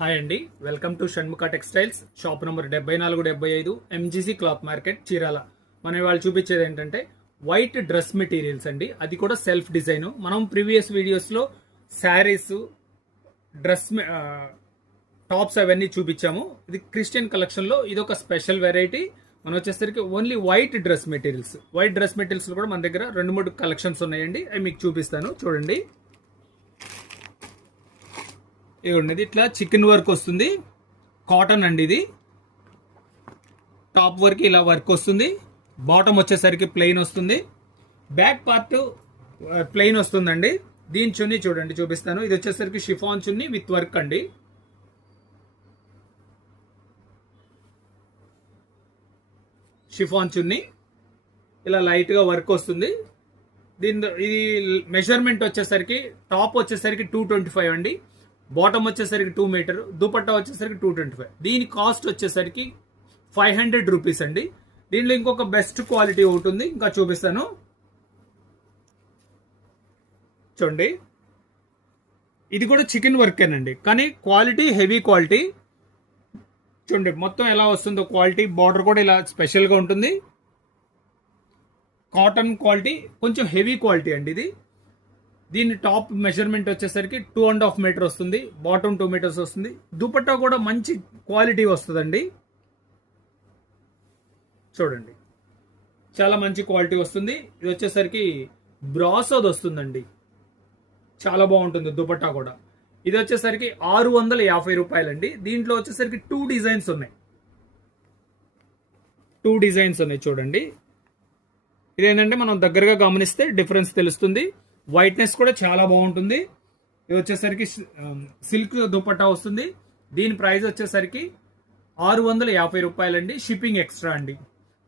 Hi అండి, welcome to Shanmukha textiles. Shop number 7475 MGC cloth market, Chirala. మనం ఇవాళ చూపించేది ఏంటంటే వైట్ డ్రెస్ మెటీరియల్స్ అండి. అది కూడా సెల్ఫ్ డిజైన్. మనం ప్రీవియస్ వీడియోస్లో శారీస్, డ్రెస్ టాప్స్ అవన్నీ చూపించాము. ఇది క్రిస్టియన్ కలెక్షన్లో ఇది ఒక స్పెషల్ వెరైటీ. మనం వచ్చేసరికి only white dress materials. White dress materials కూడా మన దగ్గర 2-3 కలెక్షన్స్ ఉన్నాయండి. అవి మీకు చూపిస్తాను, చూడండి. ఇది ఇట్లా చికెన్ వర్క్ వస్తుంది, కాటన్ అండి. ఇది టాప్ వర్క్ ఇలా వర్క్ వస్తుంది, బాటమ్ వచ్చేసరికి ప్లెయిన్ వస్తుంది, బ్యాక్ పార్ట్ ప్లెయిన్ వస్తుందండి. దీని చున్నీ చూడండి, చూపిస్తాను. ఇది వచ్చేసరికి షిఫాన్ చున్నీ విత్ వర్క్ అండి. షిఫాన్ చున్నీ ఇలా లైట్ గా వర్క్ వస్తుంది. ఇది మెజర్మెంట్ వచ్చేసరికి టాప్ వచ్చేసరికి 225 అండి, బాటమ్ వచ్చేసరికి 2 మీటర్, దుపట్టా వచ్చేసరికి 225. దీని కాస్ట్ వచ్చేసరికి 500 రూపీస్ అండి. దీనిలో ఇంకొక బెస్ట్ క్వాలిటీ ఉంటుంది, ఇంకా చూపిస్తాను, చూడండి. ఇది కూడా చికెన్ వర్కేనండి, కానీ క్వాలిటీ హెవీ క్వాలిటీ. చూడండి మొత్తం ఎలా వస్తుందో క్వాలిటీ. బార్డర్ కూడా ఇలా స్పెషల్గా ఉంటుంది. కాటన్ క్వాలిటీ, కొంచెం హెవీ క్వాలిటీ అండి ఇది. దీని టాప్ మెజర్మెంట్ వచ్చేసరికి 2.5 మీటర్ వస్తుంది, బాటమ్ 2 మీటర్స్ వస్తుంది. దుపట్టా కూడా మంచి క్వాలిటీ వస్తుందండి. చూడండి చాలా మంచి క్వాలిటీ వస్తుంది. ఇది వచ్చేసరికి బ్రాసోది వస్తుందండి, చాలా బాగుంటుంది దుపట్టా కూడా. ఇది వచ్చేసరికి 650 రూపాయలండి. దీంట్లో వచ్చేసరికి 2 డిజైన్స్ ఉన్నాయి. 2 డిజైన్స్ ఉన్నాయి, చూడండి. ఇదేంటంటే మనం దగ్గరగా గమనిస్తే డిఫరెన్స్ తెలుస్తుంది. వైట్నెస్ కూడా చాలా బాగుంటుంది. ఇది వచ్చేసరికి సిల్క్ దుపట్టా వస్తుంది. దీని ప్రైస్ వచ్చేసరికి 650 రూపాయలండి. షిప్పింగ్ ఎక్స్ట్రా అండి.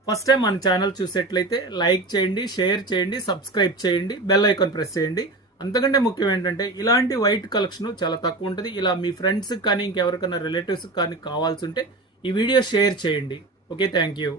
ఫస్ట్ టైం మన ఛానల్ చూసేట్లయితే లైక్ చేయండి, షేర్ చేయండి, సబ్స్క్రైబ్ చేయండి, బెల్ ఐకాన్ ప్రెస్ చేయండి. అంతకంటే ముఖ్యం ఏంటంటే ఇలాంటి వైట్ కలెక్షన్ చాలా తక్కువ ఉంటుంది. ఇలా మీ ఫ్రెండ్స్ కానీ ఇంకెవరికైనా రిలేటివ్స్ కానీ కావాల్సి ఉంటే ఈ వీడియో షేర్ చేయండి. Okay, thank you.